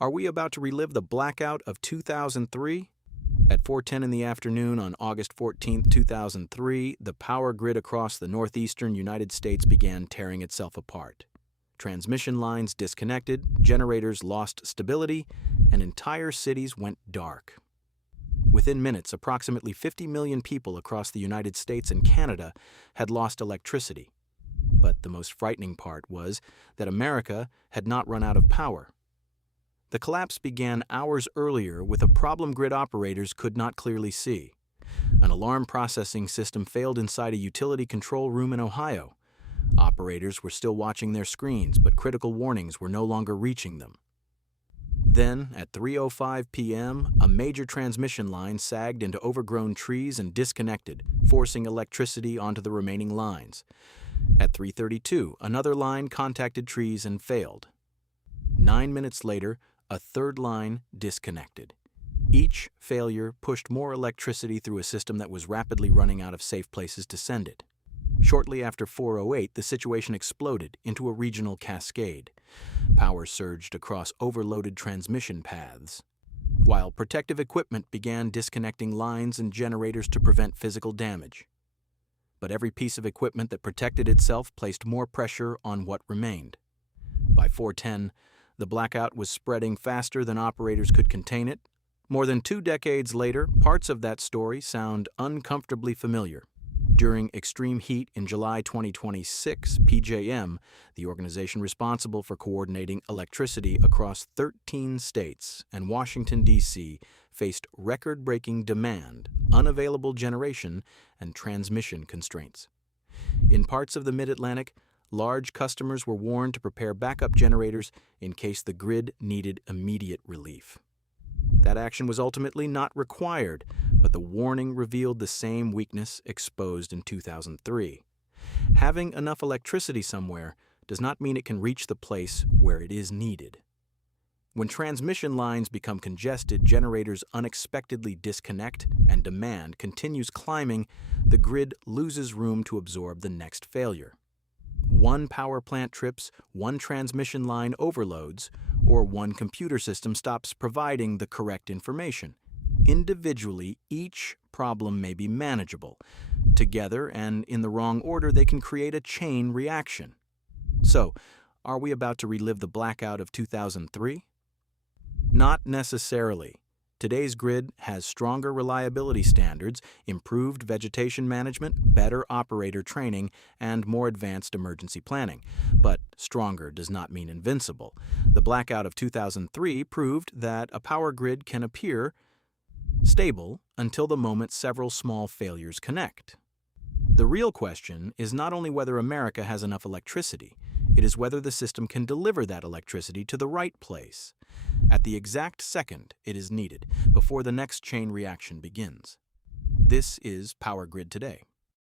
Are we about to relive the blackout of 2003? At 4:10 in the afternoon on August 14, 2003, the power grid across the northeastern United States began tearing itself apart. Transmission lines disconnected, generators lost stability, and entire cities went dark. Within minutes, approximately 50 million people across the United States and Canada had lost electricity. But the most frightening part was that America had not run out of power. The collapse began hours earlier with a problem grid operators could not clearly see. An alarm processing system failed inside a utility control room in Ohio. Operators were still watching their screens, but critical warnings were no longer reaching them. Then, at 3:05 p.m., a major transmission line sagged into overgrown trees and disconnected, forcing electricity onto the remaining lines. At 3:32, another line contacted trees and failed. 9 minutes later, a third line disconnected. Each failure pushed more electricity through a system that was rapidly running out of safe places to send it. Shortly after 4:08, the situation exploded into a regional cascade. Power surged across overloaded transmission paths, while protective equipment began disconnecting lines and generators to prevent physical damage. But every piece of equipment that protected itself placed more pressure on what remained. By 4:10, the blackout was spreading faster than operators could contain it. More than 2 decades later, parts of that story sound uncomfortably familiar. During extreme heat in July 2026, PJM, the organization responsible for coordinating electricity across 13 states and Washington, D.C., faced record-breaking demand, unavailable generation, and transmission constraints. In parts of the Mid-Atlantic, large customers were warned to prepare backup generators in case the grid needed immediate relief. That action was ultimately not required, but the warning revealed the same weakness exposed in 2003. Having enough electricity somewhere does not mean it can reach the place where it is needed. When transmission lines become congested, generators unexpectedly disconnect, and demand continues climbing, the grid loses room to absorb the next failure. One power plant trips, one transmission line overloads, or one computer system stops providing the correct information. Individually, each problem may be manageable. Together and in the wrong order, they can create a chain reaction. So, are we about to relive the blackout of 2003? Not necessarily. Today's grid has stronger reliability standards, improved vegetation management, better operator training, and more advanced emergency planning. But stronger does not mean invincible. The blackout of 2003 proved that a power grid can appear stable until the moment several small failures connect. The real question is not only whether America has enough electricity, it is whether the system can deliver that electricity to the right place, at the exact second it is needed, before the next chain reaction begins. This is Power Grid Today.